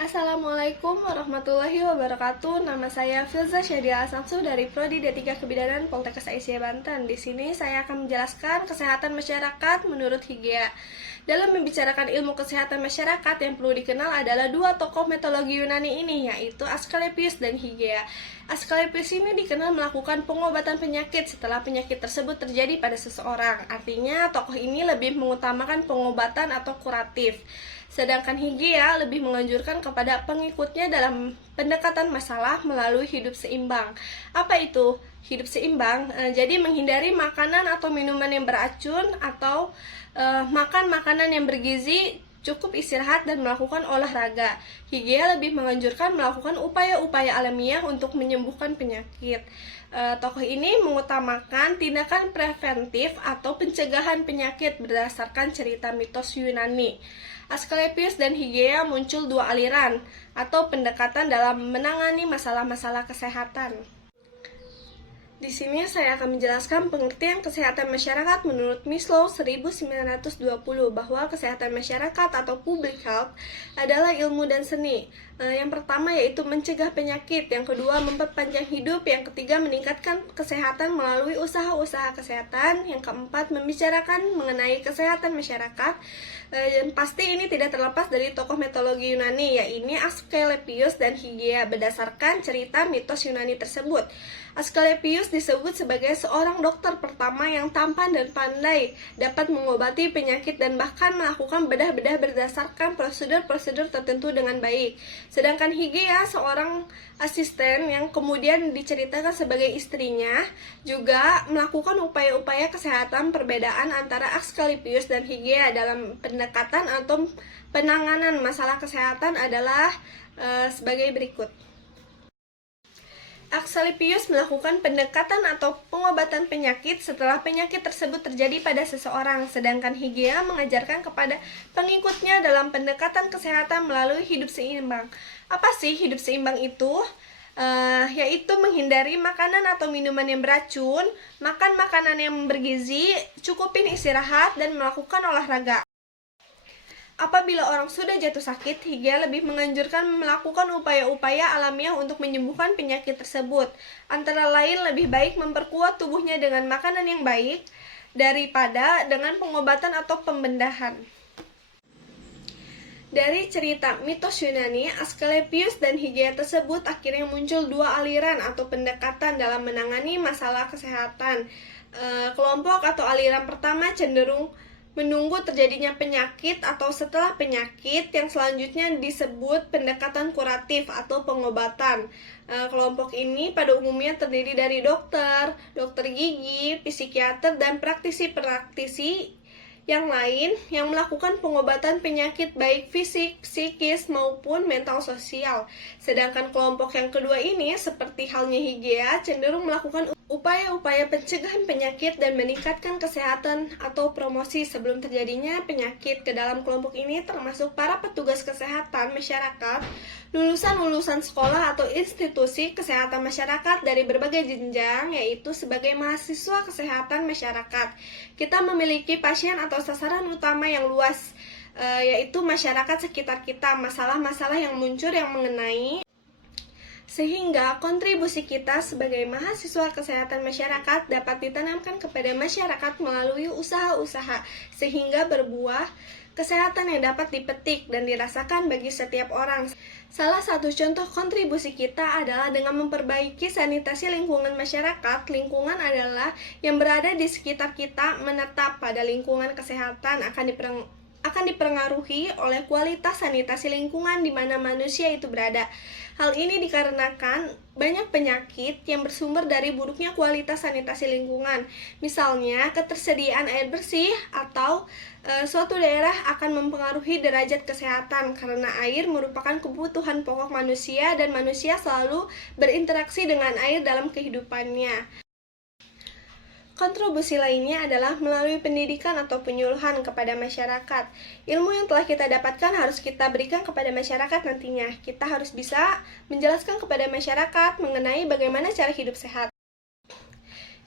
Assalamualaikum warahmatullahi wabarakatuh. Nama saya Filza Syadia Samsu dari Prodi D3 Kebidanan Poltekkes Aisyah Banten. Di sini saya akan menjelaskan kesehatan masyarakat menurut Hygieia. Dalam membicarakan ilmu kesehatan masyarakat, yang perlu dikenal adalah dua tokoh mitologi Yunani ini, yaitu Asklepios dan Hygieia. Asklepios ini dikenal melakukan pengobatan penyakit setelah penyakit tersebut terjadi pada seseorang. Artinya, tokoh ini lebih mengutamakan pengobatan atau kuratif. Sedangkan Hygieia lebih menganjurkan kepada pengikutnya dalam pendekatan masalah melalui hidup seimbang. Apa itu hidup seimbang? Jadi menghindari makanan atau minuman yang beracun atau makan makanan yang bergizi, cukup istirahat dan melakukan olahraga. Hygieia lebih menganjurkan melakukan upaya-upaya alamiah untuk menyembuhkan penyakit. Tokoh ini mengutamakan tindakan preventif atau pencegahan penyakit berdasarkan cerita mitos Yunani. Asklepios dan Hygieia muncul dua aliran atau pendekatan dalam menangani masalah-masalah kesehatan. Di sini saya akan menjelaskan pengertian kesehatan masyarakat menurut Maslow 1920 bahwa kesehatan masyarakat atau public health adalah ilmu dan seni. Yang pertama yaitu mencegah penyakit, yang kedua memperpanjang hidup, yang ketiga meningkatkan kesehatan melalui usaha-usaha kesehatan, yang keempat membicarakan mengenai kesehatan masyarakat. Dan pasti ini tidak terlepas dari tokoh mitologi Yunani, yaitu Asklepios dan Hygieia berdasarkan cerita mitos Yunani tersebut. Asklepios disebut sebagai seorang dokter pertama yang tampan dan pandai, dapat mengobati penyakit dan bahkan melakukan bedah-bedah berdasarkan prosedur-prosedur tertentu dengan baik. Sedangkan Hygieia, seorang asisten yang kemudian diceritakan sebagai istrinya, juga melakukan upaya-upaya kesehatan. Perbedaan antara Asklepios dan Hygieia dalam pendekatan atau penanganan masalah kesehatan adalah sebagai berikut. Asklepios melakukan pendekatan atau pengobatan penyakit setelah penyakit tersebut terjadi pada seseorang, sedangkan Hygieia mengajarkan kepada pengikutnya dalam pendekatan kesehatan melalui hidup seimbang. Apa sih hidup seimbang itu? Yaitu menghindari makanan atau minuman yang beracun, makan makanan yang bergizi, cukupin istirahat, dan melakukan olahraga. Apabila orang sudah jatuh sakit, Hygieia lebih menganjurkan melakukan upaya-upaya alamiah untuk menyembuhkan penyakit tersebut. Antara lain, lebih baik memperkuat tubuhnya dengan makanan yang baik daripada dengan pengobatan atau pembedahan. Dari cerita mitos Yunani, Asklepios dan Hygieia tersebut akhirnya muncul dua aliran atau pendekatan dalam menangani masalah kesehatan. Kelompok atau aliran pertama cenderung menunggu terjadinya penyakit atau setelah penyakit, yang selanjutnya disebut pendekatan kuratif atau pengobatan. Kelompok ini pada umumnya terdiri dari dokter gigi, psikiater, dan praktisi-praktisi yang lain yang melakukan pengobatan penyakit baik fisik, psikis, maupun mental sosial. Sedangkan kelompok yang kedua ini, seperti halnya Hygieia, cenderung melakukan upaya-upaya pencegahan penyakit dan meningkatkan kesehatan atau promosi sebelum terjadinya penyakit. Ke dalam kelompok ini termasuk para petugas kesehatan masyarakat, lulusan-lulusan sekolah atau institusi kesehatan masyarakat dari berbagai jenjang, yaitu sebagai mahasiswa kesehatan masyarakat. Kita memiliki pasien atau sasaran utama yang luas, yaitu masyarakat sekitar kita, masalah-masalah yang muncul yang mengenai, sehingga kontribusi kita sebagai mahasiswa kesehatan masyarakat dapat ditanamkan kepada masyarakat melalui usaha-usaha, sehingga berbuah kesehatan yang dapat dipetik dan dirasakan bagi setiap orang. Salah satu contoh kontribusi kita adalah dengan memperbaiki sanitasi lingkungan masyarakat. Lingkungan adalah yang berada di sekitar kita. Menetap pada lingkungan kesehatan akan dipengaruhi oleh kualitas sanitasi lingkungan di mana manusia itu berada. Hal ini dikarenakan banyak penyakit yang bersumber dari buruknya kualitas sanitasi lingkungan. Misalnya, ketersediaan air bersih atau suatu daerah akan mempengaruhi derajat kesehatan karena air merupakan kebutuhan pokok manusia dan manusia selalu berinteraksi dengan air dalam kehidupannya. Kontribusi lainnya adalah melalui pendidikan atau penyuluhan kepada masyarakat. Ilmu yang telah kita dapatkan harus kita berikan kepada masyarakat nantinya. Kita harus bisa menjelaskan kepada masyarakat mengenai bagaimana cara hidup sehat.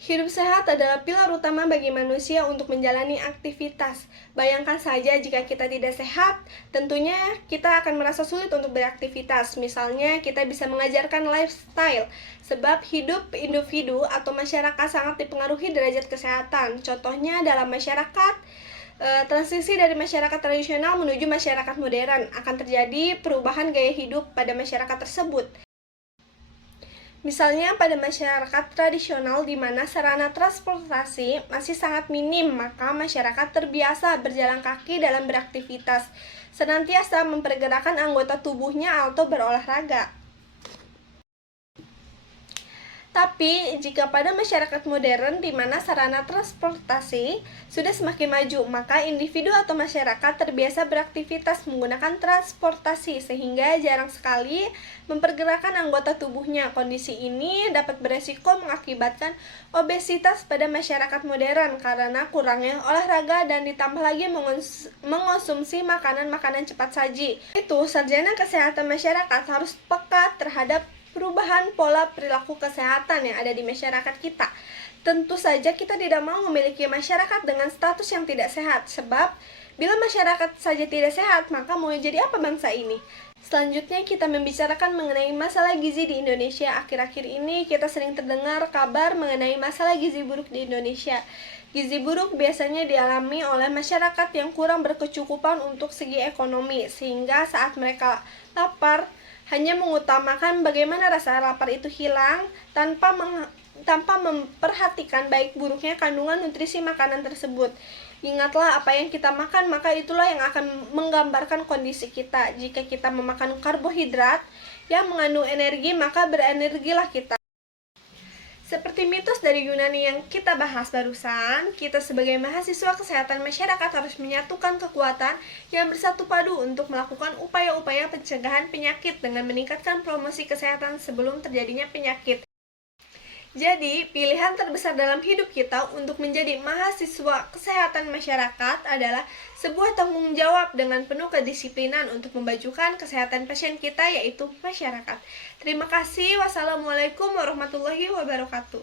Hidup sehat adalah pilar utama bagi manusia untuk menjalani aktivitas. Bayangkan saja jika kita tidak sehat, tentunya kita akan merasa sulit untuk beraktivitas. Misalnya, kita bisa mengajarkan lifestyle, sebab hidup individu atau masyarakat sangat dipengaruhi derajat kesehatan. Contohnya dalam masyarakat, transisi dari masyarakat tradisional menuju masyarakat modern akan terjadi perubahan gaya hidup pada masyarakat tersebut. Misalnya pada masyarakat tradisional di mana sarana transportasi masih sangat minim, maka masyarakat terbiasa berjalan kaki dalam beraktivitas, senantiasa mempergerakkan anggota tubuhnya atau berolahraga. Tapi, jika pada masyarakat modern di mana sarana transportasi sudah semakin maju, maka individu atau masyarakat terbiasa beraktivitas menggunakan transportasi sehingga jarang sekali mempergerakkan anggota tubuhnya. Kondisi ini dapat beresiko mengakibatkan obesitas pada masyarakat modern karena kurangnya olahraga dan ditambah lagi mengonsumsi makanan-makanan cepat saji. Itu, sarjana kesehatan masyarakat harus peka terhadap perubahan pola perilaku kesehatan yang ada di masyarakat kita. Tentu saja kita tidak mau memiliki masyarakat dengan status yang tidak sehat, sebab bila masyarakat saja tidak sehat, maka mau jadi apa bangsa ini? Selanjutnya kita membicarakan mengenai masalah gizi di Indonesia. Akhir-akhir ini kita sering terdengar kabar mengenai masalah gizi buruk di Indonesia. Gizi buruk biasanya dialami oleh masyarakat yang kurang berkecukupan untuk segi ekonomi, sehingga saat mereka lapar, hanya mengutamakan bagaimana rasa lapar itu hilang tanpa memperhatikan baik buruknya kandungan nutrisi makanan tersebut. Ingatlah, apa yang kita makan, maka itulah yang akan menggambarkan kondisi kita. Jika kita memakan karbohidrat yang mengandung energi, maka berenergilah kita. Seperti mitos dari Yunani yang kita bahas barusan, kita sebagai mahasiswa kesehatan masyarakat harus menyatukan kekuatan yang bersatu padu untuk melakukan upaya-upaya pencegahan penyakit dengan meningkatkan promosi kesehatan sebelum terjadinya penyakit. Jadi, pilihan terbesar dalam hidup kita untuk menjadi mahasiswa kesehatan masyarakat adalah sebuah tanggung jawab dengan penuh kedisiplinan untuk memajukan kesehatan pasien kita, yaitu masyarakat. Terima kasih. Wassalamualaikum warahmatullahi wabarakatuh.